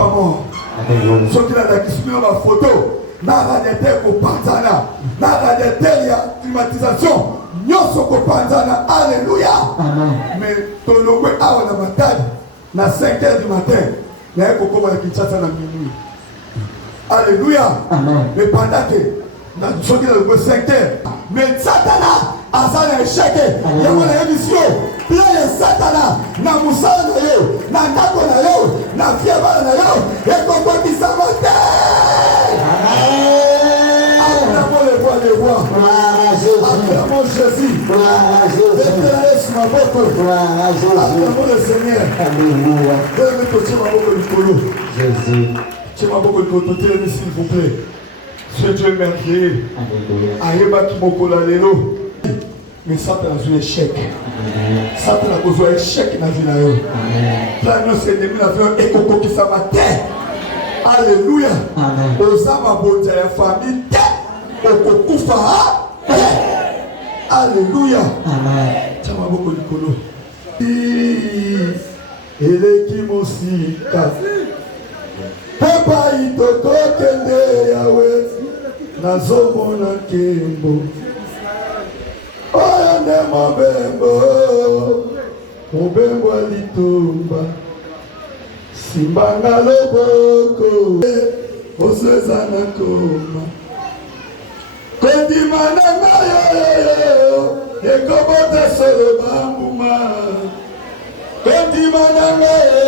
pas mort. Ce qui a la photo, na radiateur pour Pantana, na radiateur, il y a climatisation, nous sommes Pantana, alléluia. Mais ton nom est à la matin, na 5 h du matin, il y a un coco qui est à minuit. Alléluia. Mais pendant que, dans ce qui est le 5 h, mais Satana, à ça, il y a un chèque, il y a une émission. Il y a Satana, na Moussa na yo, na Tako na yo, na Fiaba na yo, et Koko qui s'en va. Acclamons les voix. Acclamons Jésus. Déclarez sur ma boque. Acclamons le Seigneur. Alléluia. Donnez-moi toucher ma boque du colo. Jésus. Tu ma boque du colo, tirez-le s'il vous plaît. Ce Dieu merveilleux. Alléluia. Ayeba qui m'a collé l'élo. Mais Satan a joué échec. Satan a besoin d'échec dans la vie de l'homme. Là, notre ennemi a fait un écoco qui s'en va terre. Alléluia. Aux âmes abondantes, la famille terre. Au coco terre. Alléluia. Tu as beaucoup de colo. Et l'équipe aussi. Papa, il te coquette, Yahweh. Nazomo na kembo. Oya ne mobembo litumba simbanga loboko oseza na koma kondima na ngayo ekobota solo bambuma kondima na ngayo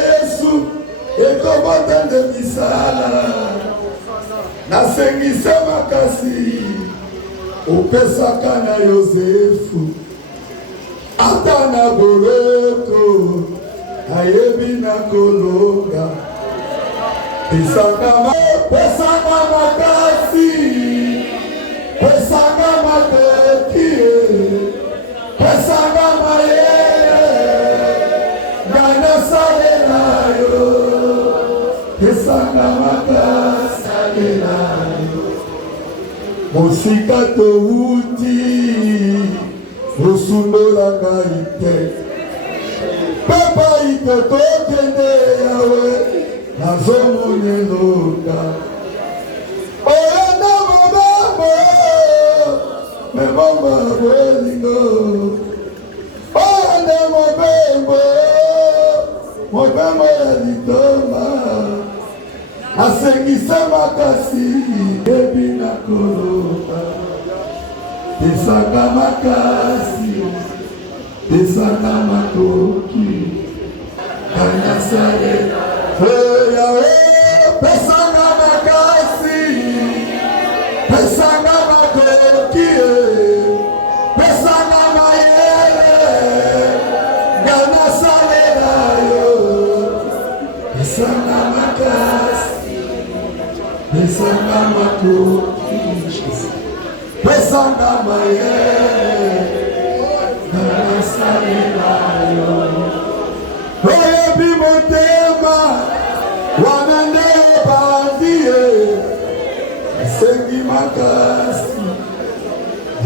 Yesu ekobota nde misala nasengisa makasi upesaka na Yosefu ata na boloko ayebi na kolonga pesanga makasi pesanga makoki pesanga mayele gana salela yo pesanga makasi salela Mosika touti, osundola ngaite. Papa ite tokende yawe, nazomone longa. Oyana mabambo, me mama welingo. Oyana mabambo yalitoma. Asengisa makasi, ebi na koloba. Pesanga makasi, pesanga makoki. Kanyasale, Yawe, pesanga makasi, pesanga makoki, pesanga mayele, kanyasale nayo, pesanga makasi. Pesanga makoki, pesanga mayele, nasalelayo. Oyebi motema, wanande bandie. Asengi makasi,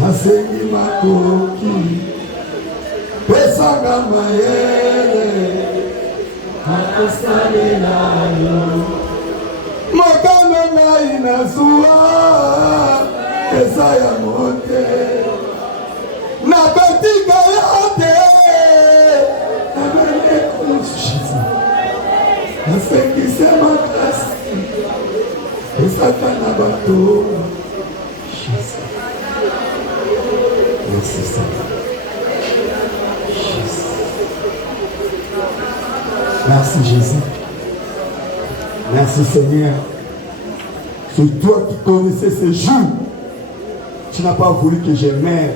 asengi makoki, pesanga mayele, nasalelayo. Makana ngai nazua eza ya mote na katika yote nabele kushisa nasengise makasi esaka na bato shisa yesisa shisa. Merci Jésus. Merci Seigneur. C'est toi qui connaissais ces jours. Tu n'as pas voulu que je meure.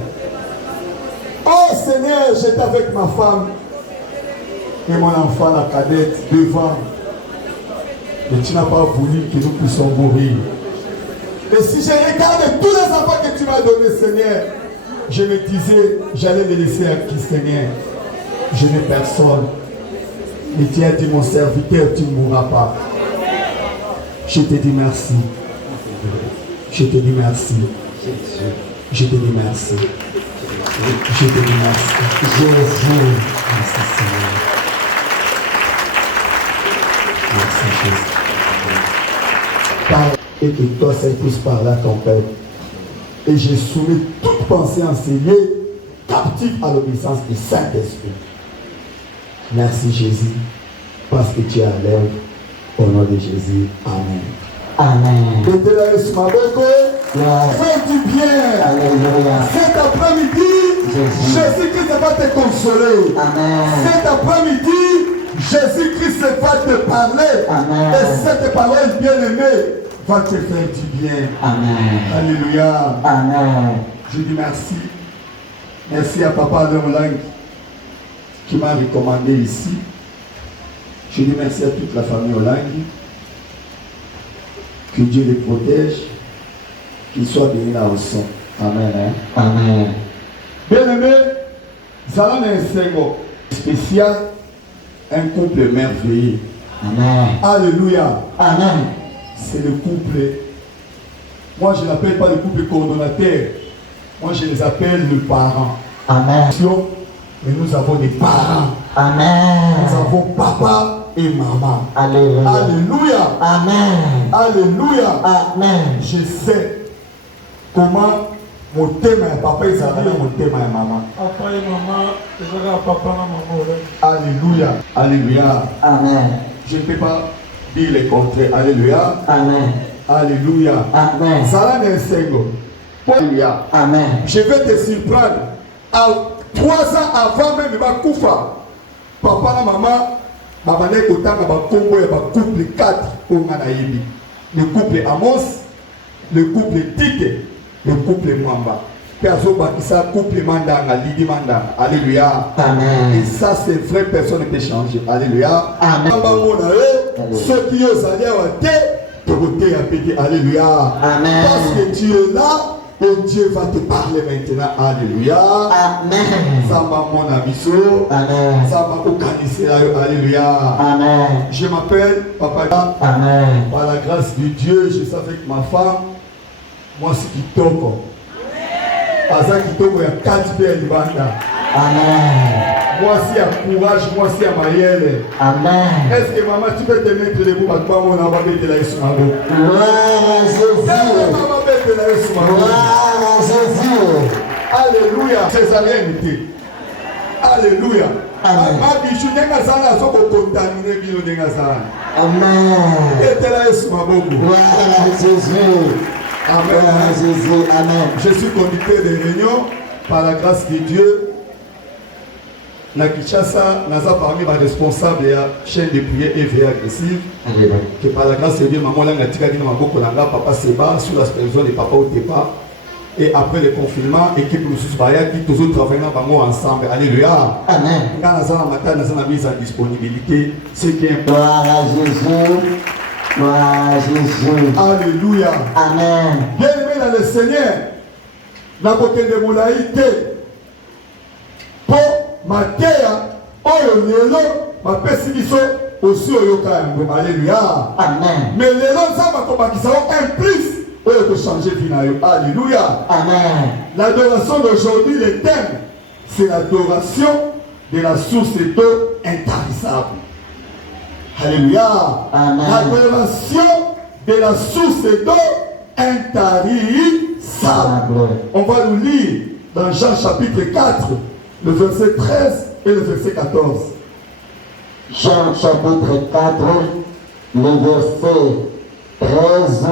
Oh Seigneur, j'étais avec ma femme et mon enfant, la cadette, devant. Mais tu n'as pas voulu que nous puissions mourir. Et si je regarde tous les enfants que tu m'as donnés, Seigneur, je me disais, j'allais les laisser à qui, Seigneur? Je n'ai personne. Et tu as dit, mon serviteur, tu ne mourras pas. Je te dis merci. Je te dis merci. Je te dis merci. Je te dis merci. Jésus. Merci Seigneur. Merci Merci Jésus. Parle et que toi, ça puisse parler à ton Père. Et je soumets toute pensée enseignée captive à l'obéissance du Saint-Esprit. Merci Jésus, parce que tu es à l'œuvre. Au nom de Jésus. Amen. Amen. Fais du bien. Alléluia. Cet après-midi, Jésus-Christ va te consoler. Amen. Cet après-midi, Jésus-Christ va te parler. Amen. Et cette parole bien-aimée va te faire du bien. Amen. Alléluia. Amen. Je dis merci. Merci à Papa Léolang qui m'a recommandé ici. Je dis merci à toute la famille Olang. Que Dieu les protège. Qu'ils soient bénis là au son. Amen. Amen. Bien-aimé, Zala Nensengo, spécial, un couple merveilleux. Amen. Alléluia. Amen. C'est le couple. Moi, je n'appelle pas le couple coordonnateur. Moi, je les appelle le parent. Amen. Mais nous avons des parents. Amen. Nous avons papa et maman. Alléluia. Alléluia. Amen. Alléluia. Amen. Je sais comment mon thème est papa et mon thème est maman. Papa et maman, je vais à papa et maman. Alléluia. Alléluia. Amen. Je ne peux pas dire le contraire. Alléluia. Amen. Alléluia. Amen. Zala Nensengo. Alléluia. Amen. Je vais te surprendre. À 3 ans avant même, Koufa, papa et maman, maman est content de la couple 4 pour Manaïbi. Le couple Amos, le couple Tite, le couple Mwamba. Perso Bakissa, couple Mandanga, Lidi Mandanga. Alléluia. Amen. Et ça, c'est vrai, personne ne peut changer. Alléluia. Amen. Ceux qui ont allé à te Alléluia. Amen. Parce que tu es là. Et Dieu va te parler maintenant. Alléluia. Amen. Ça m'a mon ami. Amen. Ça m'a organisé. Alléluia. Amen. Je m'appelle Papa. Amen. Par la grâce de Dieu, je suis avec ma femme. Moi, c'est Kitoko. Asa Kitoko, il y a 4 pères de banda. Amen. Moi, c'est à courage. Moi, c'est à Marielle. Amen. Est-ce que maman, tu peux te mettre debout pour que maman va mettre la Yesumabo? Gloire à Jésus. Gloire à Jésus. Alléluia. Césarienne. Alléluia. Amen. Ma bichou n'est pas contaminé. Amen. Et la Yesumabo. Gloire à Jésus. Amen. Gloire à Jésus. Amen. Je suis conducteur de réunion par la grâce de Dieu. Na Kinshasa, naza parmi les responsables de la chaîne de prière EVA agressive. Que par la grâce de Dieu, maman l'a tika dit na maboko langa papa Seba sous la supervision de papa Otepa. Et après le confinement, équipe Lusus Baya qui toujours travaillent ensemble. Alléluia. Amen. Quand naza na matin, naza na mise en disponibilité, c'est bien. Gloire à Jésus. Gloire à Jésus. Alléluia. Amen. Bien-aimé dans le Seigneur, na côté de Moulaïté. Pour Matéa, oyo lelo, ma pesibiso, aussi oyo kayango. Alléluia. Amen. Mais lelo, ça va comme ça, un plus, oyo peut changer finalement. Alléluia. Amen. L'adoration d'aujourd'hui, le thème, c'est l'adoration de la source d'eau intarissable. Alléluia. Amen. L'adoration de la source d'eau intarissable. On va nous lire dans Jean chapitre 4. Le verset 13 et le verset 14. Jean chapitre 4, le verset 13.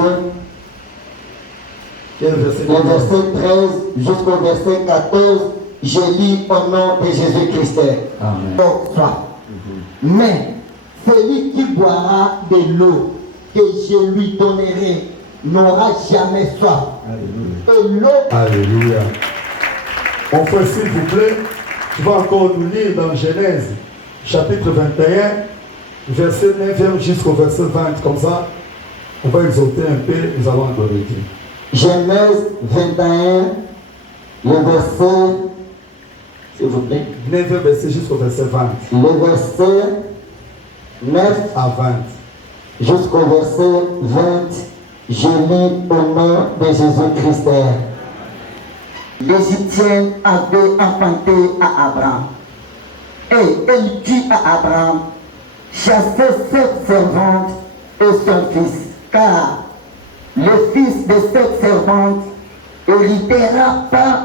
Quel verset? Le verset 13 jusqu'au verset 14, je lis au nom de Jésus-Christ. Amen. Mais celui qui boira de l'eau que je lui donnerai n'aura jamais soif. Et l'eau. Alléluia. Mon frère, s'il vous plaît, je vais encore nous lire dans Genèse, chapitre 21, verset 9 jusqu'au verset 20. Comme ça, on va exalter un peu, nous allons adorer Dieu. Genèse 21, le verset, s'il vous plaît. 9 verset jusqu'au verset 20. Le verset 9 à 20. Jusqu'au verset 20, je lis au nom de Jésus-Christ. L'Égyptien avait enfanté à Abraham. Et il dit à Abraham, chasser cette servante et son fils, car le fils de cette servante héritera pas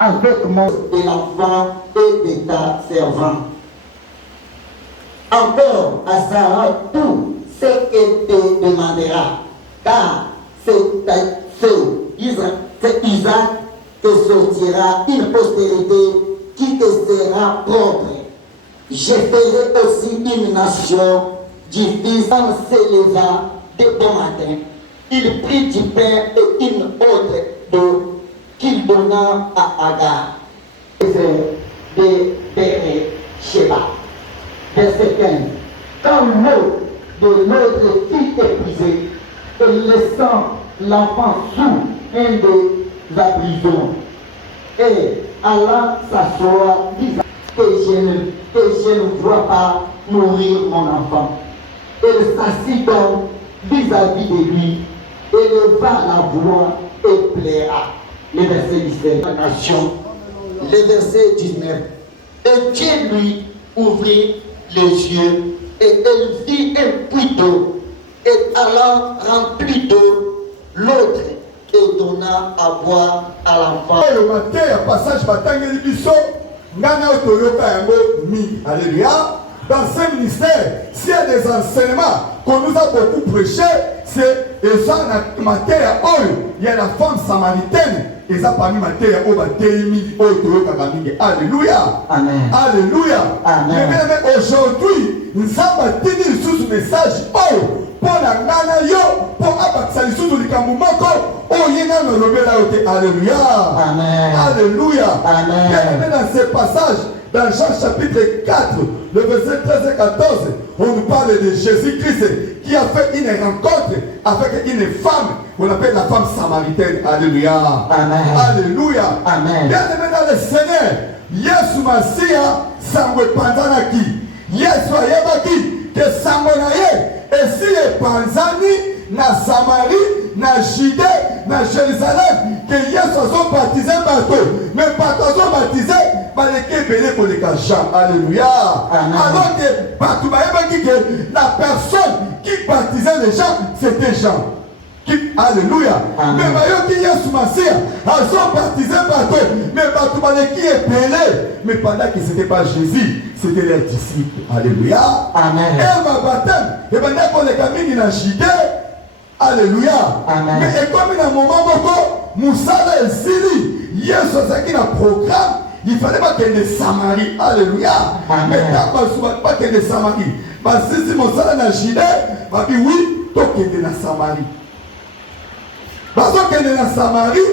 avec moi de l'enfant et de ta servante. Encore à Sarah tout ce qu'elle te demandera, car c'est Isaac que sortira une postérité qui te sera propre. Je ferai aussi une nation du fils. En s'éleva de bon matin, il prit du pain et une autre d'eau qu'il donna à Agar, de Béersheba. Verset 15. Quand l'eau de l'autre fut épuisée, et laissant l'enfant sous un des abrisons, et alla s'asseoir, disant que je ne dois pas mourir mon enfant. Elle s'assit donc vis-à-vis de lui, éleva la voix et plaira. Le verset 17. La nation. Le verset 19. Et Dieu lui ouvrit les yeux, et elle vit un puits d'eau, et allant remplir d'eau l'autre, et donna à boire à l'enfant. Le matin, passage batangeli biso, ngana otoyoka yango mi. Alléluia. Dans ce ministère, s'il y a des enseignements qu'on nous a beaucoup prêché, c'est la matière il y a la femme samaritaine. Et ça parmi matière Alléluia. Amen. Alléluia. Amen. Mais aujourd'hui, nous avons tenu sous ce message pour la nana yo, pour abattre sous le kamumoko, Alléluia. Amen. Alléluia. Amen. Dans ce passage, dans Jean chapitre 4, le verset 13 et 14, on nous parle de Jésus-Christ qui a fait une rencontre avec une femme, on appelle la femme samaritaine. Alléluia. Amen. Alléluia. Amen. Bien aimé dans le Seigneur, Yesu Masia, Sangwe Panzanaki, Yesu Ayabaki, que Sangonaye, et si les Panzani, na Samarie, na Judée, na Jérusalem, que Yesu a baptisé bateau, mais pas sont baptisé, par les belé pour les cachants. Alléluia. Amen. Alors que Batoubaïba dit que la personne qui baptisait les gens, c'était Jean. Alléluia. Amen. Mais Mayo qui Yesu Masia, ils ont baptisé bateau, mais Batoubaïba qui est belé, mais pendant que ce n'était pas Jésus, c'était les disciples. Alléluia. Amen. Et ma baptême, et pendant qu'on est caminés dans Judée, alléluia. Amen. Mais comme il y a un moment où Moussala et Sili, Yesu a qui a un programme, il fallait pas qu'il y ait des Samaries. Alléluia. Amen. Mais quand il ne fallait pas qu'il y ait des Samaries, parce que si Moussala n'a Judée, il va dire oui, donc il y a des Samaries. Parce qu'il y a des Samaries,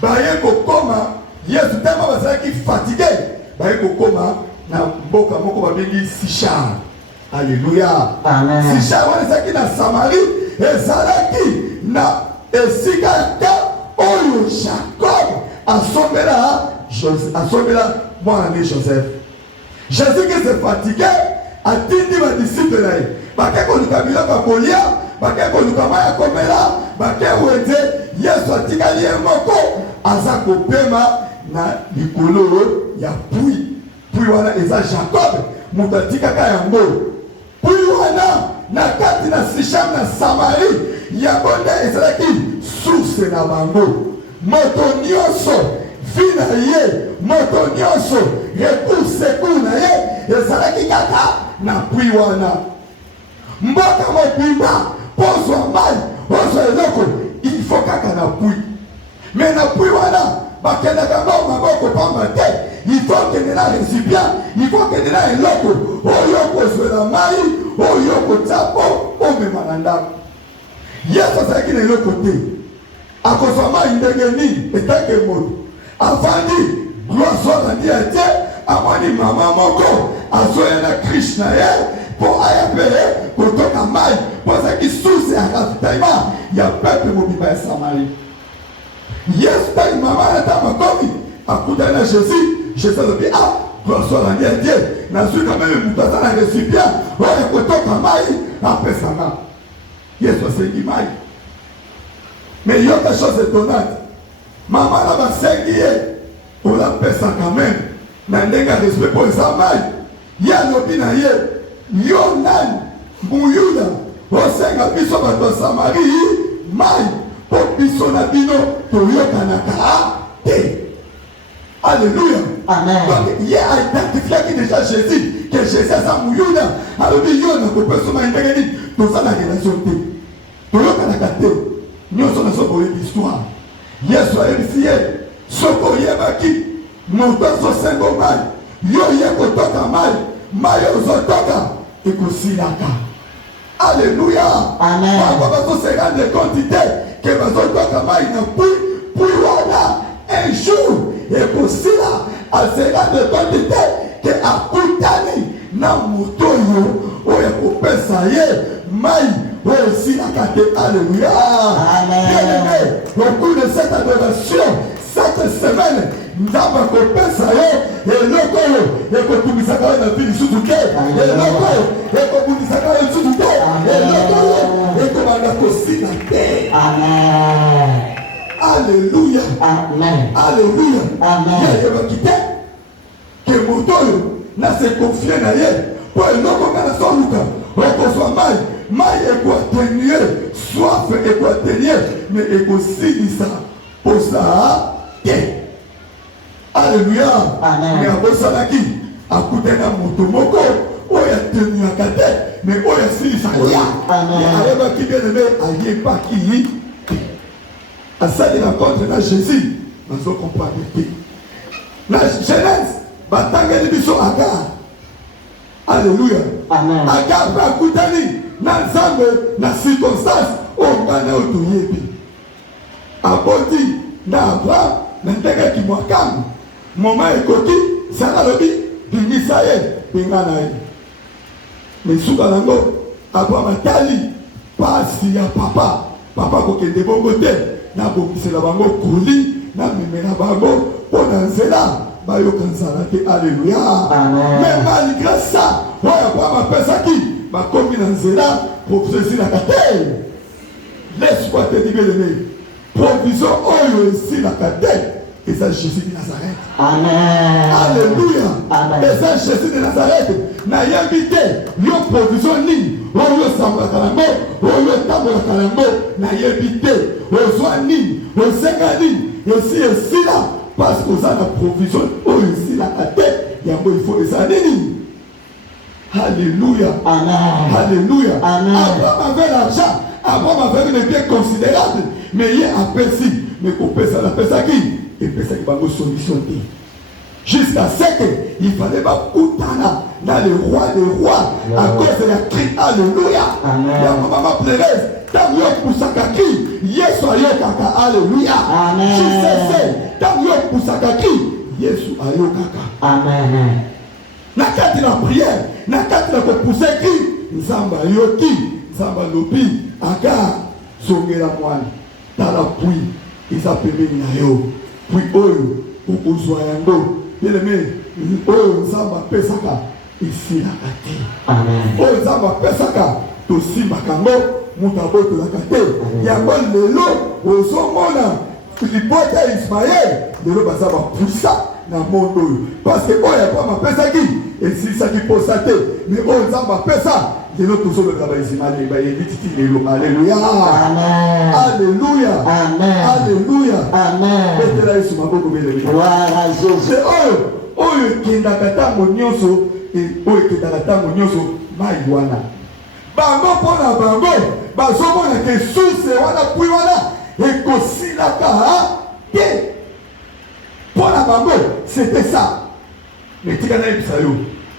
il y a des Yesu tellement qui fatigué, il y a des mboka moko babengi Sichar. Alléluia. Amen. Sichar wana qui na Samarie ezalaki na esika oyo Jacob asombela mwana ne Joseph. Jésus qui s'est fatigué atindi badisciple na ye bake koluka biloko ya kolia, bake koluka mai ya komela, bake wende Yesu atikali ye moko aza kopema na likolo ya pui. Puis wana eza Jacob moto atikaka yango. Puis wana na kati na Sichar na Samarie yango nde ezalaki source na bango. Moto nyonso vi na ye, moto nyonso secours na ye ezalaki kaka na pui wana. Mboka mobimba pozwa mai ozwa eloko il faut kaka na pui. Mais na pui wana bakendaka ngo maboko pamba te. Il faut que nous ayons un récipient, il faut que nous ayons un loco. Oh, yoko zwela mai, oh, yoko tapo, oh, memananda. Yesu c'est qui est le côté. À cause de moi, il est et tant que mot. Avant dit, gloire soit rendue à Dieu, avant dit, maman moko, à Zoyana Krishna, pour ayapere, pour toka mai, pour ça qui sous et à ravitaillement, il y a peuple mobile à Samarie. Yesu t'as une maman à ta makomi, à côté de Jésus. Jésus a dit, ah, gloire soit rendue à Dieu. Dans ce cas même, nous avons un récipient. On est content comme maïs, après ça. Yesu a dit maïs. Mais il y a quelque chose d'étonnant. Maman a dit, on l'a fait ça quand même. N'a pas de respect pour les maïs. Il y a l'opinion. Yonan, Mouyuda, Osenga biso bato Samarie, Mai, Popiso na bino, Toyokanaka, te. Alléluia. Amen. Donc, il y a identifié qui déjà Jésus, que Jésus est un Mouyuda. Alors, il y a une personne qui a dit, tout ça, la relation te. Toyokanaka te. Nous sommes dans l'histoire. Yesu a édifié. Soko yebaki. Motoso sengo mai. Yo yekotoka mai. Mai ozotoka. Ekosilaka. Alléluia. Amen. Papa bazo se rendre compte que bazotoka mai na puis wana un jour ekosila a se rendre compte que akutani na motoyo oyo kopesa ye mai osilaka te. Alléluia. Bien-aimé, au cours de cette adoration, cette semaine, nous avons kopesa ye eloko oyo ekotumisaka yo na vie lisusu te, eloko oyo ekobunisaka yo lisusu te, eloko oyo ekobanda kosila te. Amen. Alléluia. Amen. Alléluia. Amen. Yayebaki te ke moto oyo na se confie na ye po eloko nga na soluka okozwa mai ekoatenue soif ekoatenue mais ekosilisa posa te. Alléluia. Amen. Mais abosalaki akutana moto moko oyo atenuaka te mais oyo asilisaka ya. Ayebaki bien-aimé ayebaki asali rencontre na Jésus nazo comprendre te. Na Genèse batangeli biso Agar. Alléluia. Amen. Agar bakutani na Nzambe na circonstance oyo ngana oyo toyebi. Aboti na Abraham na ndenge kimwakangu. Moma ekoki Sara lobi bimisa ye pinga na ye. Mesuka nango Abraham atali pasi ya papa. Papa kokende bongo te na bokisela bango koli na memela bango mpo na nzela bayoka nzala te. Alléluia. Mais malgré ça oyo Abraham apesaki bakomi na nzela provision esilaka te. Laisse-moi te dire bien-aimé, provision oyo esilaka te eza Jésus de Nazareth. Amen. Alléluia. Amen. Eza Jésus de Nazareth. Nayebi te yo provision nini oyo osambaka nango oyo otambolaka nango nayebi te ozwa nini osenga nini esi esila parce que oza na provision oyo esilaka te yango ifo eza nini. Alléluia. Amen. Alléluia. Amen. Abraham avait l'argent. Abraham avait une bien considérable. Mais il a perçu. Mais pour percer la personne qui et personne qui va me solutionner. Jusqu'à ce qu'il fallait pas Koutana dans le roi des rois à cause de la cri. Alléluia. Amen. La maman plairait. Tant mieux pour sa kaki. Yesu ayokaka. Alléluia. Amen. Je sais. Tant mieux pour sa kaki. Yesu ayokaka. Amen. Na kati la prière, na kati la kopousse ki Nzamba yoki, Nzamba lobi, Agar, songela mwana, tala pui, isa pembeni na yo, pui oyo, ukozwa yango, bien-aimé, oyo Nzamba pesaka, isilaka te. Amen. Oyo Nzamba pesaka, tosimbaka ngo, mutu abotolaka te. Yango lelo, ozomona, libota ya Ismaël, lelo baza bapusa na mondo parce que oyo Abraham apesaki esilisaki posa te mais oyo Nzambe apesa lelo tozolobela baisraele bayebi titi lelo. Alléluia. Amen. Alléluia. Amen. Alléluia. Amen. betela Yesu maboko beleli. Gloire à Jésus. oyo ekendaka ntango nyonso oyo ekendaka ntango nyonso mai wana bango mpo na bango bazomona ke source wana pui wana ekosilaka te. Pour la bango, c'était ça. Mais tu connais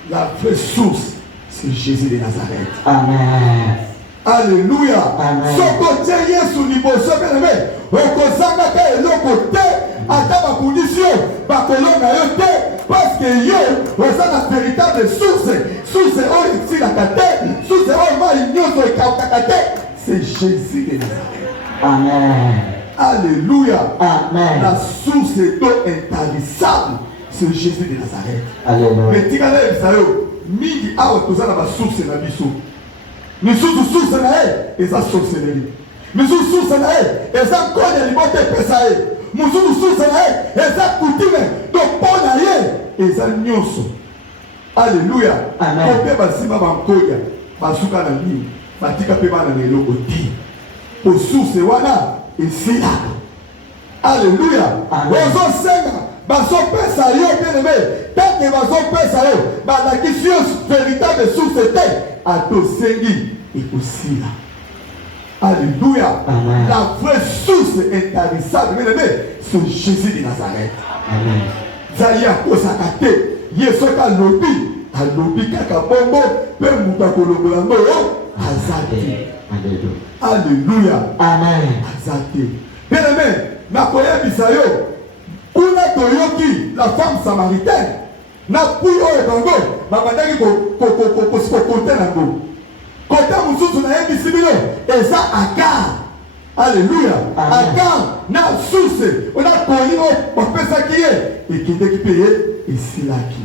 la vraie source, c'est Jésus de Nazareth. Amen. Alléluia. Amen. Ce côté Yesu liboso bien-aimé, okozanga ka eloko te, ata ba condition, ba kolonga yo te, parce que yo oza na véritable source oyo esilaka te, source oyo mai nyonso ekawukaka te, c'est Jésus de Nazareth. Amen. Alléluia. Amen. La source d'eau intarissable, c'est Jésus de Nazareth. Alléluia. Mais tika na ebisayo, mingi awa tozala ba source na biso. Misusu source na eza sorcellerie. Misusu source na eza konya libote pesa ye. Misusu source na eza coutume. Donc pour na ye eza nyonso. Alléluia. Amen. Combien basima bankoya basuka na nini batika pe bana na eloko ti po source wana esilaka. Alléluia. Ozo senga baso pesa yo bien aimé tant que baso pesa yo bandaki source véritable source était à to sengi ekosila. Alléluia. Amen. La vraie source intarissable bien aimé c'est Jésus de Nazareth. Amen. Zaya kosakate yesoka alobi kaka bongo pe muta kolobola ngoyo azati. Alléluia. Amen. Azati. Bien aimé, na koyebisa yo kuna toyoki la femme samaritaine na pui oyo bango babandaki kokote nango kote mosusu nayebisi bino eza Agar. Alléluia. Agar na source ona koyi oyo bapesaki ye ekendeki mpe ye esilaki.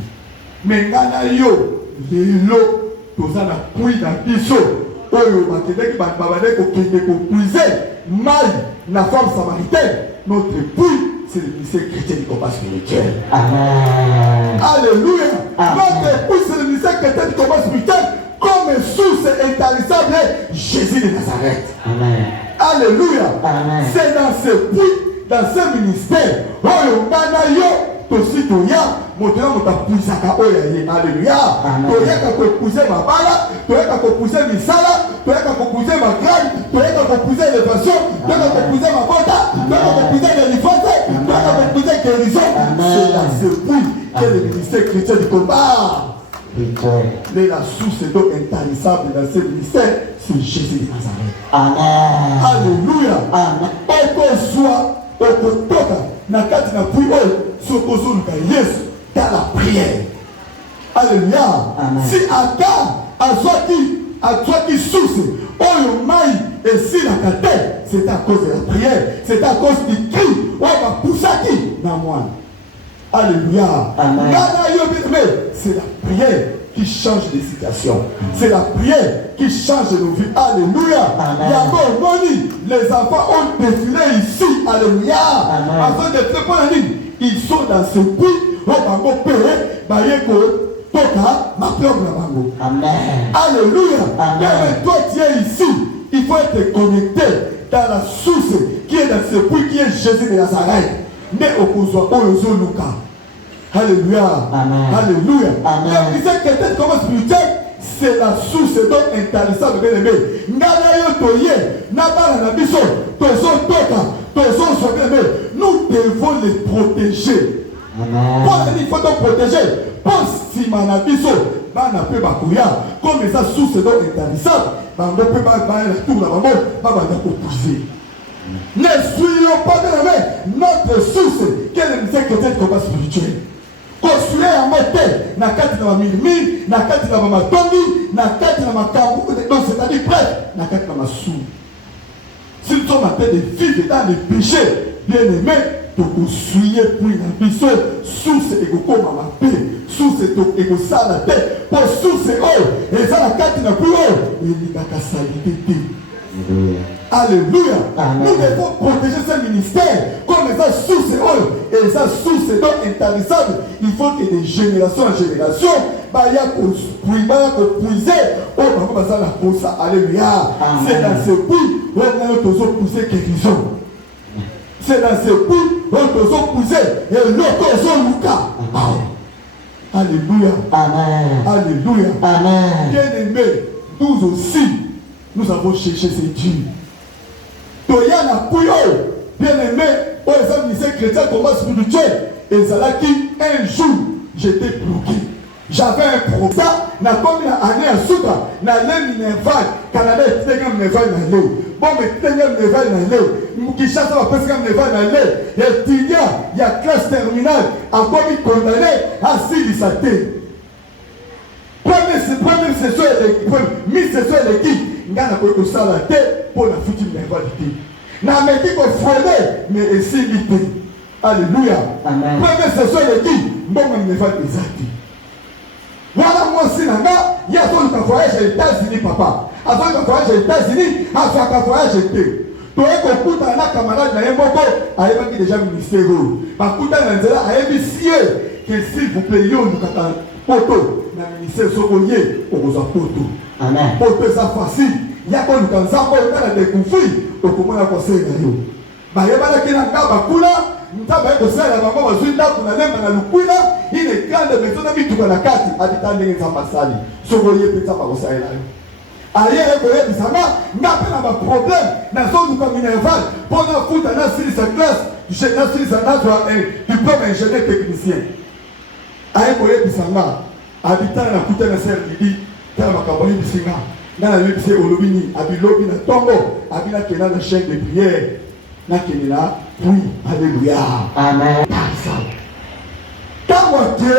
Me nga na yo lelo toza na pui na biso oyo bakendeki babandaki kokende kopuise mai na femme samaritaine. Notre pui c'est le ministère chrétien du combat spirituel. Amen. Alléluia. Amen. Notre pui c'est le ministère chrétien du combat spirituel comme source intarissable Jésus de Nazareth. Amen. Alléluia. Amen. C'est dans ce pui, dans ce ministère oyo ngana yo tosi toya moto motapuisaka oyo ye. Alléluia. Toyaka kopuise mabala, toyaka kopuise misala, toyaka kopuise magrade, toyaka kopuise élévation, toyaka kopuise mabota, toyaka kopuise délivrance, toyaka kopuise guérison. C'est dans ce puits que le ministère chrétien du combat. Mais la source d'eau intarissable dans ce ministère, c'est Jésus de Nazareth. Amen. Alléluia. Amen. Okozwa okotoka na kati na puits oyo sokozoluka Yesu dans la prière. Alléluia. Amen. Si Agar azwaki source oyo mai esilaka te, c'est à cause de la prière, c'est à cause du cri oyo bapusaki na mwana. Alléluia. Amen. C'est la prière qui change les situations. C'est la prière qui change nos vies. Alléluia. Yabo moni, les enfants ont défilé ici. Alléluia. Afin de faire pour la ligne, ils sont dans ce puits. On va me payer. Bayeko, toka, ma peur de la bango. Amen. Alléluia. Amen. Mais toi, tu es ici. Il faut être connecté dans la source qui est dans ce puits, qui est Jésus de Nazareth. Mais au pouvoir, au Luka. Alléluia. Amen. Alléluia. Amen. La misère qui était comme spirituel, c'est la source donc intarissable de bien-aimé. Ngana yo toye, nabala na biso, tozo toka, tozo so bien-aimé. Nous devons les protéger. Amen. Pour il faut donc protéger. Pour si mana biso, bana pe bakuya, comme ça source donc intarissable, bango pe ba la tour la bango, ba ba ko pousser. Ne soyons pas bien-aimés, notre source, quelle est le misère chrétien de combat spirituel. Construire en moteur, na kati na milimi, na kati na matongi, na kati na makambu, donc c'est-à-dire bref, na kati na masou. Si nous sommes en train de vivre dans les péchés, bien aimé, tu construis pour la biso, source et koma ma paix, source et ko sala tête, pour source oh, et ça la kati na plus oh, et il ka salité. Alléluia. Amen. Nous devons protéger ce ministère comme ça source et ça source donc intarissable. Il faut que de génération en génération, puiser. Alléluia. C'est dans ce puits où nous devons pousser guérison. C'est dans ce puits où nous devons pousser et l'occasion Luka. Alléluia. Amen. Alléluia. Amen. Bien-aimés, nous aussi, nous avons cherché ces dieux. Toyana Pouyo, bien-aimé, aux amis chrétiens, combat spirituel, et Zalaki, un jour, j'étais bloqué. J'avais un problème, n'a pas mis année à Souda, n'a l'air minerval, Canada est très grand minerval dans l'eau. Bon, mais très grand minerval dans l'eau. Moukishasa va presque grand minerval dans l'eau. Et Tinia, il y a classe terminale, encore mis condamné à 6 à thé. Première session, mi-session l'équipe. Nga na ko sala te pour la future nervalité. Na meki ko frauder mais ici limité. Alléluia. Amen. Première session l'équipe, mbongo nervalité ezati. Voilà moi si nanga, il y a son voyage aux États-Unis papa. Avant de voyage aux États-Unis, avant de voyage été. Toi écoute na camarade na yemoko, ayebaki déjà ministère. Bakuta na nzela ayebi sie que s'il vous plaît yo nous kata poto. na ministère sokoye okozwa poto. Amen. Poto ça facile. Ya ko lukanza ko na découvrir okomona ko sena yo. Ba yebala kina ngaba kula ntaba ko sela mama bazwinda kuna lemba na lukwina ile grande maison na bituka na kati habitande nzamba sali. Sokoye peta ba ko sela yo. Aye ko yebisanga ngape na ba problème na zone du Minerval pendant futa na sili sa classe du chef na sili sa nazwa diplôme ingénieur technicien. Aye ko yebisanga habitant na kuta na sel didi tala makaboli bisinga na lui c'est olobini abilobi na tongo abila kena na chaîne de prière na kenela oui alléluia Amen. Quand on dit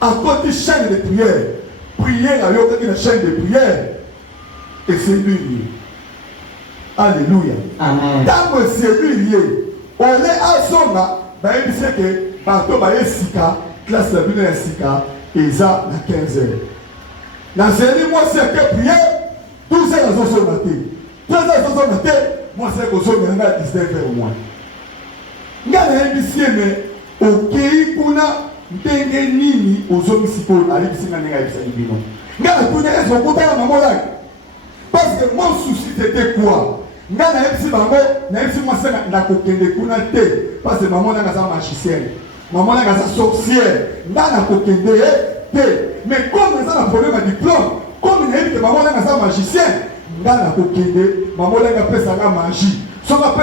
à côté chaîne de prière prière à yoka na chaîne de prière et c'est lui alléluia Amen. Quand c'est lui on est à songa ba c'est que bato ba esika classe la bino ya sika eza na 15 heures. Dans ce moi c'est que prier, tout ça dans son matin. Tout ça dans son matin, moi c'est que son matin à 19h au moins. Ngana ebisi mais OK kuna ndenge nini ozomisipo ali bisinga nenga ebisa bino. Ngana kuna ezo kota maman là. Parce que mon souci c'était quoi? Ngana ebisi bango, na ebisi moi c'est na kokende kuna te parce que maman là nga za magicienne. Maman là nga za sorcière. Ngana kokende mais comme nous avons un problème de diplôme, comme nous avons un magicien, nous avons un magie. Si on a une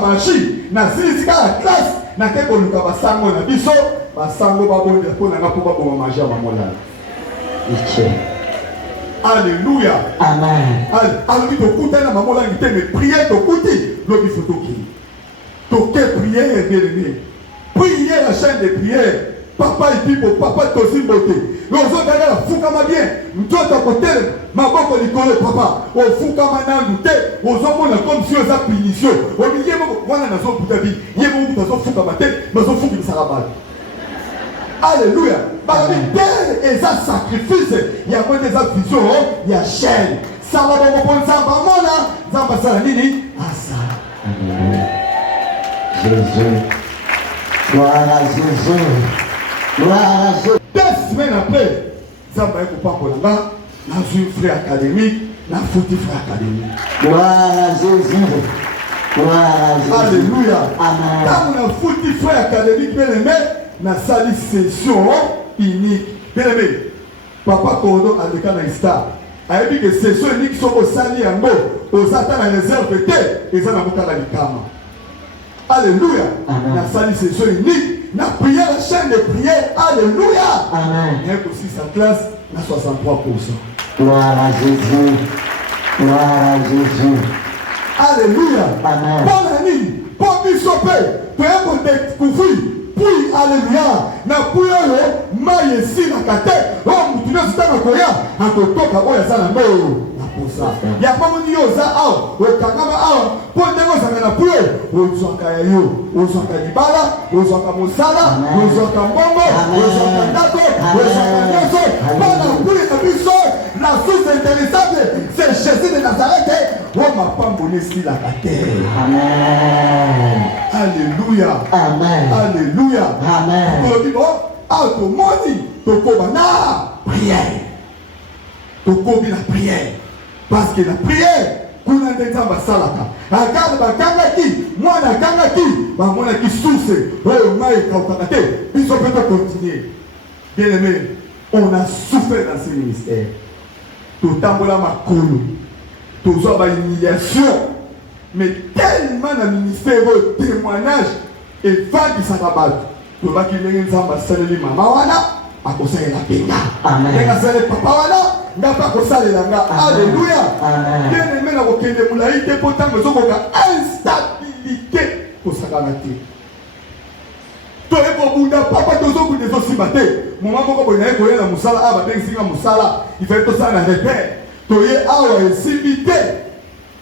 magie, nous avons une classe, nous avons une magie. Alléluia. Amen. Alors, il faut que maman là, mais prière, il faut que prière, bien-aimé. Prière, la chaîne de prière. Papa et pipo, papa tosi beauté. Nous avons la fukama bien. Nous avons côté, ma boko likolo papa. O fukama na douté. Nous avons comme si on a punition. Au milieu, on a nazo putabi. Yemo nazo fukama te, nazo fuki sarabal. Alléluia. Par le père et sa sacrifice, il y a moins des vision, il y a chaîne. Ça va bon pour ça, maman Zamba salamini. Ah ça. Jésus. Gloire à Jésus. Gloire à Jésus. 2 semaines après, Zamba est pour pas dans une frère académique, dans un foutu frère académique. Gloire à Jésus. Gloire à Jésus. Alléluia. Amen. Quand on a foutu frère académique, bien aimé, dans la salle session unique. Bien aimé, Papa Kodo a dit dans l'histoire. Il a dit que session unique sont au sali en haut, aux attentes à réserve et ils ont la boucle à l'icama. Alléluia. La salle session unique. La prière, la chaîne de prière. Alléluia. Amen. Il y a aussi sa classe, à 63%. Gloire à Jésus. Gloire à Jésus. Alléluia. Amen. Bonne année. Bon bisopé. Pour un découvrir. Puis, alléluia. Na puyo, maye si na kate. Oh, mutunya sita na koya. Akotoka oya sana mo. Il y a pas de yosa ao, o kangama ao, pour dégo ça na puyo, o zoka yo, o zoka libala, o zoka musala, o zoka mbongo, o zoka ndako, o zoka nyoso, bana puyo na biso, la source intéressante, c'est Jésus de Nazareth, o mapambo nesi la kate. Amen. Alléluia. Amen. Alléluia. Amen. Pour dire auto moni, to kobana prière. To kobi la prière. Parce que la prière, kuna ndezamba salaka. Regarde bakangaki, mwana kangaki, ba mwana ki source, o mai kaukakate. Biso peut continuer. Bien aimé, on a souffert dans ce ministère. Tout tambola makolo. Tout ça ba humiliation. Mais tellement le ministère au témoignage et va du sarabat. Tout va qui vient nzamba saleli mama wana, akosala la pena. Amen. Nga saleli papa wana. Alléluia. Bien aimé na kokende mulayi te po tango ezokoka instabilité kosakana te. Toye kobunda papa tozobunda ezosimba te. Moma moko boye naye koyela mosala awa babengisinga mosala ifai tosala na repere. Toye awa esimbi te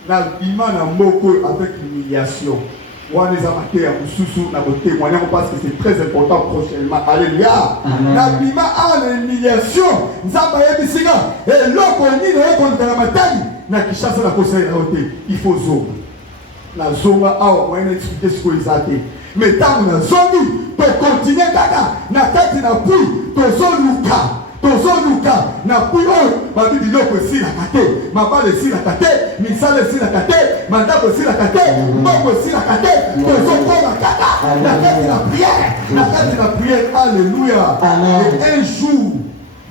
na bima na moko avec humiliation. Wana eza mateya mosusu na kotémoigner parce que c'est très important prochainement. Alléluia. Na bima awa na humiliation nzambe ayebisinga eloko nini oyekondela matani na Kinshasa na kosalela yo te. Il faut zonga na zonga awa moyen na expliquer sikoyo eza te. Mais ntango na zongi tokontinue kaka na kati na pui tozoluka tozoluka na puyo babi biloko esilaka te mabala esilaka te misala esilaka te mandako esilaka te mbongo esilaka te tozokola kaka na kati na prière alléluia. Et un jour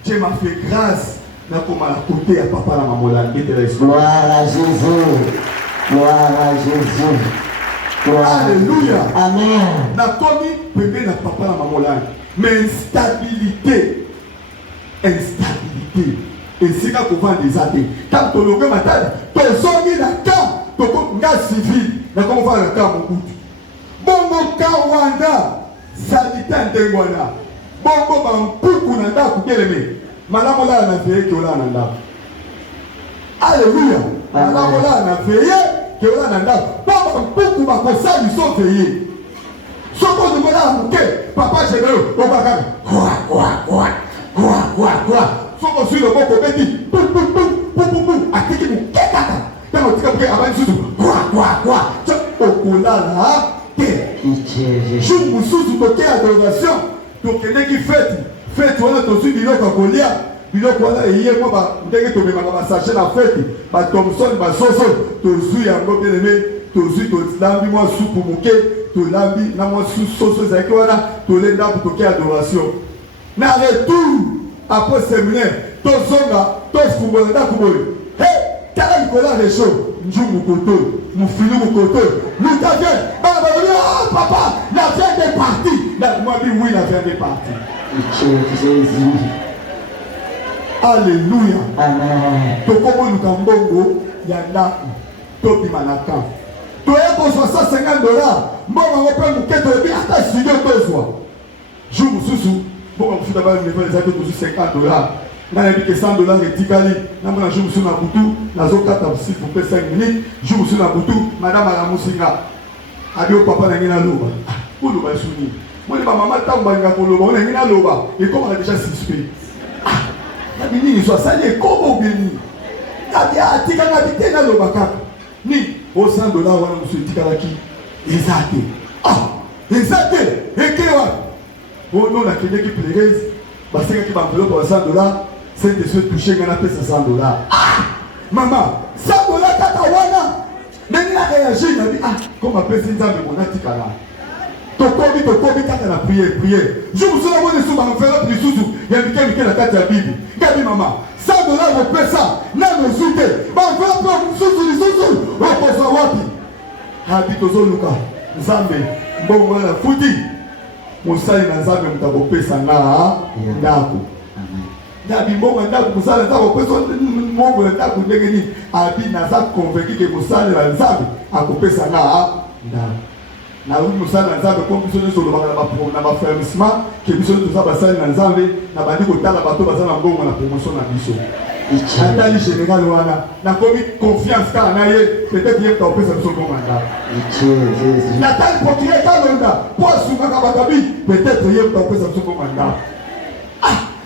Dieu m'a fait grâce na koma na côté ya papa na mamola ngete la histoire. Gloire à Jésus, gloire à Jésus. Alléluia. Amen. Na tomi pembe na papa na mamola mais instabilité esika kovanda eza te ntango tolonge matali tozongi na camp tokonga civil nakomofana na camp mokutu bongo ka wanda salite ndenge wana bongo bampuku na ndako keleme malamu olala na veye ke olala na ndako. Alléluia. Malamu olala na veye ke olala na ndako po bampuku bakosali so veye soko ozomolala moke papa général obakaka quoi soko sur le boko beti atiki mukekaka tango tika buke abani susu quoi okolala te jour mosusu toke adoration tokendeki fete wana tozwi biloko ya kolia biloko wana eye mwa ndenge tomemaka basache na fete bathomson basoso tozwi yango bien-aimé tozwi tolambi mwa supu moke tolambi na mwa soso ezalaki wana tolendapo toke adoration na retour après séminaire tozonga tofungola ndako boye tala likolo ya resho njumu koto mufili mokoto lutavien bana balobi papa la viande est partie moi bi oui la viande est partie. Jésus. Alléluia. Amen. Tokomoluka mbongo ya ndako tobima na camp toye kozwa $150 mbongo yango mpe moke toyebi ata studio tozwa jour mosusu mbongo mosusu aba niveau ezalaki tozwi $50 nga nayebi ke $100 etikali namona jour mosusu na butu nazokata s'il vous plaît 5 minutes jour mosusu na butu madame alamusi nga abi o papa na ngai naloba koloba esuni moni bamama ntango balinga koloba o na ngai naloba ekomaka déjà suspect nabi nini so asali ekoma obeni nabi atikanga bi te naloba kaka nini o $100 wana mosusu etikalaki eza te eza te eke wapi ono nakendeki pléreuse basekaki baenveloppe ya $100 Saint-Esprit touché nga napesa $100 mama $100 kaka wana ndenge na réagir nabi comme apesi nzambe monatikala tokobi kaka na prière jour mosusu namoni so baenveloppe lisusu ya mike na kati ya bible ngabi mama $100 kopesa nano ezwi te baenveloppe mosusu lisusu okozwa wapi abi tozoluka nzambe mbongo wana futi mosali na nzambe moto akopesa nga ndako nabi mbongo ya ndako mosali naza kopesa mbongo ya ndako ndenge nini abi naza convaincu ke mosali na nzambe akopesa nga ndako naluki mosali na nzambe po biso nyonso olobaka na bafermissement ke biso nyonso toza basali na nzambe na bandi kotala bato baza na mbongo na promotion na biso atali général wana nakomi confiance kaka na ye peut-être ye kopesa biso mbongo ya ndako natali procureur kalonda po asungaka bato abi peut-être ye kopesa biso mbongo ya ndako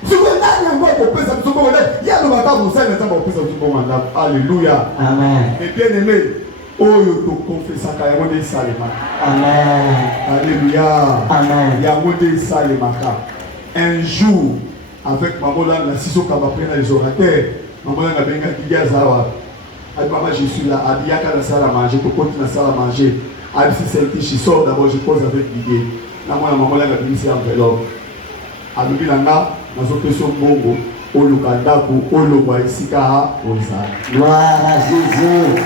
siko nani yango akopesa biso mbongo ye alobaka mosali na nzambe akopesa biso mbongo ya ndako alleluya et bien aimé oyo tokonfesaka yango nde esalemaka alleluya yango nde esalemaka un jour avec mamolanga na siso kaba près na les orateurs mamolanga bengaki gaza wa abi mama je suis là abiyaka na salle à manger tokoti na salle à manger abi si c'est je sors d'abord je pose avec l'idée na mwana mamolanga bimisi enveloppe alobi na nga nazopesa mbongo oluka ndako olobwa esika ozala. Gloire à Jésus.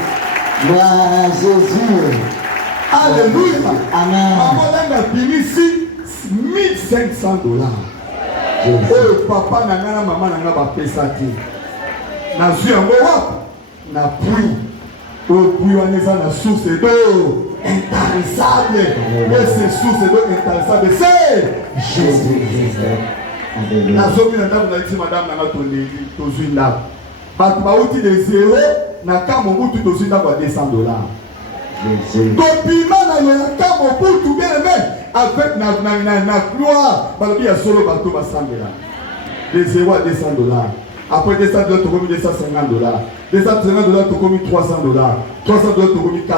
Gloire à Jésus. Alléluia. Amen. Mamolanga bimisi $1,500. Oh papa na nga na mama na nga bapesa te nazwi yango wapi na pui oyo pui wana eza na source d'eau intarissable et c'est source d'eau intarissable c'est Jésus. nazomi na ndako na iti madame na nga toleli tozwi ndako bato bauti de zero na ka mobutu tozwi ndako ya $200 topima na yo ya ka mobutu bien aimé avec na gloire balobi ya solo bato basambela de 0 à $200 après $200 tokomi $250 $250 tokomi $300 $300 tokomi $400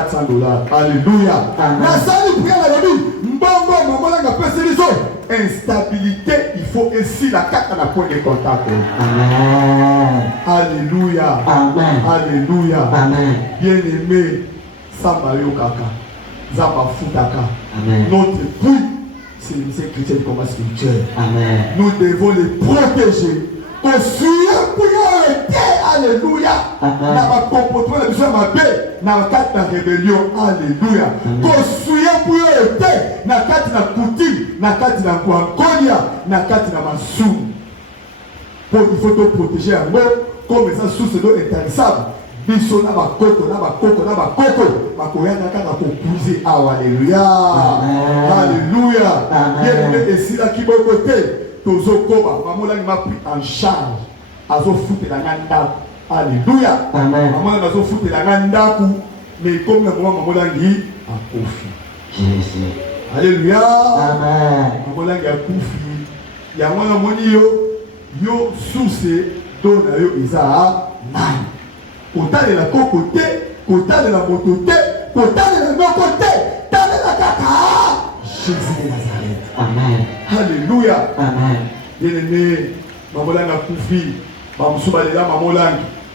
alléluia nasali prière nalobi mbongo mamolanga pesi biso instabilité, il faut ainsi la carte à la point de contact. Amen. Alléluia. Amen. Alléluia. Amen. Bien-aimé, Sambayo Kaka, Zamba Futaka. Amen. Notre but, c'est une chrétien de combat spirituel. Amen. Nous devons les protéger. Construire pour arrêter. Alléluia. Dans ma comportement, la besoin ma paix. Dans la carte de rébellion. Alléluia. Construire pour arrêter. Dans la carte de coutume. Dans la carte de Kwankonia. Dans la carte de Massou. Il faut te protéger un mot. Comme ça, sous ce dos intarissable. Biso na ba koko. Makoya na kaka composer. Alléluia. Alléluia. Bien-aimé, et si la qui bon côté. Tozokoba, maman m'a pris en charge. Azo foutre la nanda. Alléluia. Amen. Maman azo foutre la nanda. Mais comme le moment maman dit, a confi. Jésus. Alléluia. Amen. Maman a confi. Ya mwana moni yo source dona yo isa nani. Kotale la côté, kotale la mototé, kotale la non côté, tale la kaka. Jésus de Nazareth. Amen. Alléluia. Amen. Bien-aimé, maman a confi. Maman balela maman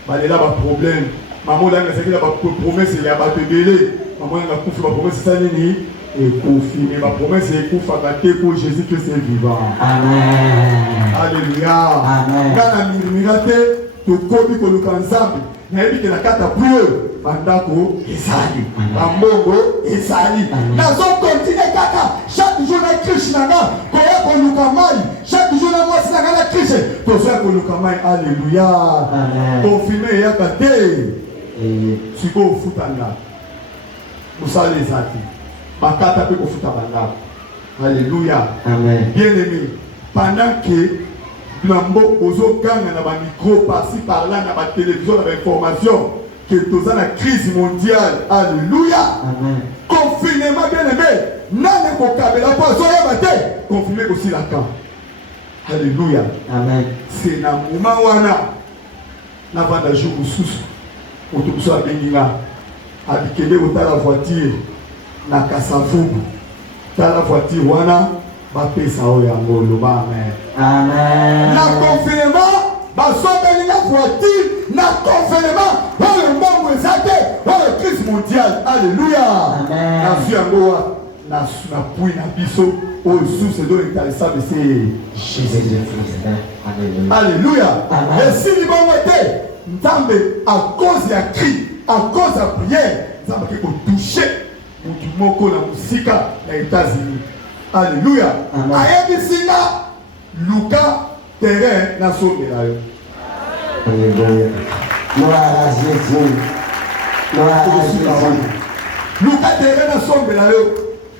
balela ba problème. Maman c'est que la promesse il y a pas de délai. Maman a confi ma promesse ça nini et confi mais ma promesse c'est qu'on fa gâter pour Jésus que c'est vivant. Amen. Alléluia. Amen. Kana mirate to kobi ko lukanzambe. Na yebi ke na kata puyo bandako esali. Bambongo esali. Na zo continue kaka chaque jour na Krishna na koya ko lukamai. Chaque jour na mwasi na Krishna to so ko lukamai. Alléluia. Amen. Confirmé ya kate. Siko futanga. Musale zati. Bakata pe ko futa bandako. Alléluia. Amen. Bien-aimé, pendant que Blambo ozo ganga na ba micro par-ci par-là na ba télévision na ba information que tous la crise mondiale. Alléluia. Amen. Confinement bien-aimé, nane ko kabela po zo ya bate, confirmer aussi la camp. Alléluia. Amen. C'est na moment wana na vanda jour sous autobus a benginga abikele ota la voiture na Kasavubu. Dans la voiture wana ba pesa o yango loba amen. Amen. Na confinement ba sombeli na voiture na confinement le monde ezate le crise mondiale. Alléluia. Amen. Na su yango na pui na biso o sous do intarissable c'est Jésus. Alléluia. Alléluia. Amen. Et si ni bon été Nzambe à cause ya cri, à cause ya prière, Nzambe qui peut toucher mutu moko na musika na États-Unis. Alléluia. Ayebisina Luka terrain na sombela yo. Alléluia. Gloire à Jésus. Gloire à Jésus. Luka terrain na sombela yo.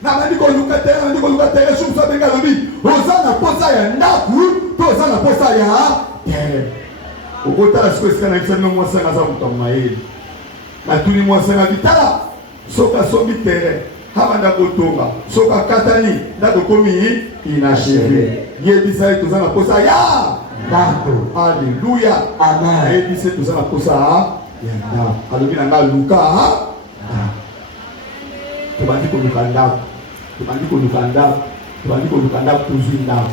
Na mandi ko Luka terrain sur ça benga lobi. Oza na posa ya ndaku, to oza na posa ya terrain. Okota la sikoska na kisano mwasa na za mutamaeli. Na tuni mwasa na bitala. Soka sombi terrain. Hamanda kotonga. Soka katani. Ndako komi inachevé. Yebisa yetu za na posa ya ndako. Alléluia. Amen. Yebisa yetu za na posa ya ndako. Alobi na nga Luka ndako. Tobandi ko Luka ndako. Tobandi ko Luka ndako. Tobandi ko Luka ndako tozwi ndako.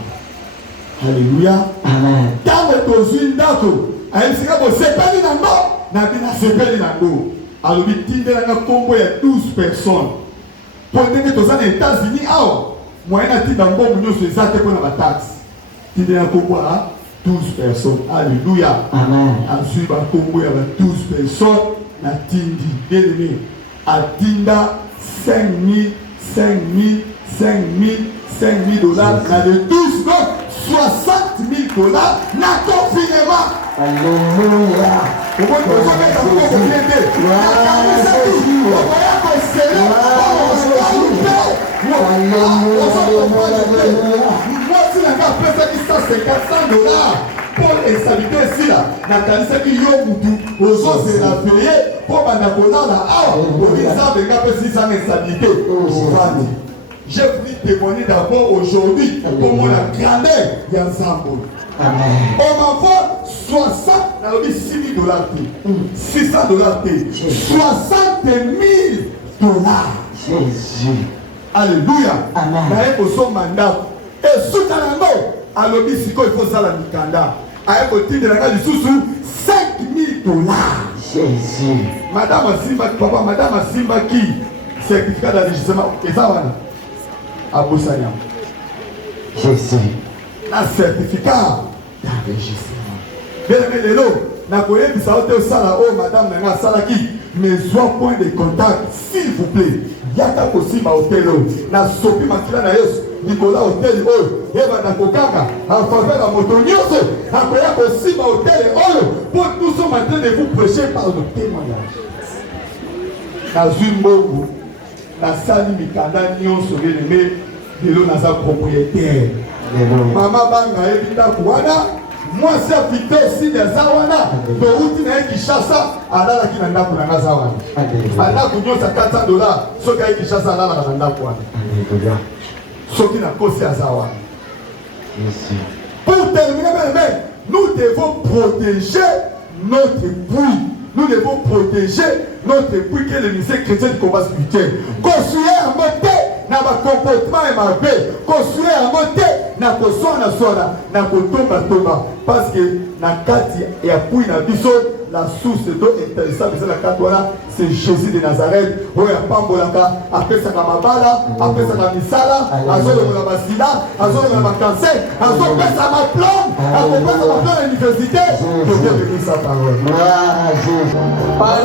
Alléluia. Amen. Tango tozwi ndako. Ayebisika bo sepeli nango. Na bina sepeli nango. Alobi tindela nga kombo ya 12 personnes. Pendant que tu es aux États-Unis, moyen à ti dans bon nous les attaques pour la taxe. Tu es à 12 personnes. Alléluia. Amen. Ensuite, il y a 12 personnes. Na tindi bien aimé. A tinda 5 000 dollars. Na de 12 60 000 dollars. Na confinement. Alléluia. Pour instabilité ici là, nakanisa ki yo mutu ozo se la payer pour banda kolala ah ça de ka pesi sans instabilité. J'ai voulu témoigner d'abord aujourd'hui comment la grandeur y a Nzambo. Amen. On m'envoie 60 $6,000 $600 $60,000. Jésus. Alléluia. Amen. Naye koso mandat Et sous Talango, à l'obis, il faut ça la Mikanda. À un côté de la gare du sous-sous, $5,000. Jésus. Madame Simba, papa, Madame Simba qui certificat d'enregistrement. Et ça va. À Boussaniam. Jésus. Un certificat d'enregistrement. Bien aimé, Lélo, n'a pas eu ça au sala, oh madame Nanga Salaki, mais sois point de contact, s'il vous plaît. Yaka aussi ma hôtel, na sopi makila na yesu, Nicolas hôtel, oh, Eva na kokaka, en faveur la motonioso, après aussi ma hôtel, oh, pour nous sommes en train de vous prêcher par le témoignage. Na Zumbo, na Sani Mikanda Nyonso, bien-aimé, Lélo n'a sa propriétaire. Maman Banga Ebita Kouana. Moi, c'est affecté aussi des Zawana. De route, qui chasse à la qui n'a pas de Zawana. À la qui a $400, ceux qui chassent à la qui n'a pas de ceux qui n'a pas de Zawana. Pour terminer, nous devons protéger notre puits. Nous devons protéger notre puits qui est le ministère chrétien du combat spirituel. Construire un moteur. Na comportement et ma paix, construire un moté, na kosona na kotomba tomba, parce que na kati et appuie na biso la source d'eau intéressante c'est la katwana, c'est Jésus de Nazareth. Oya pambolaka, après ça mabala, après ça misala, azolo na basila, azolo na cancer, azolo ça ma plombe, après ça ma plombe à l'université. Je viens de dire sa parole. Par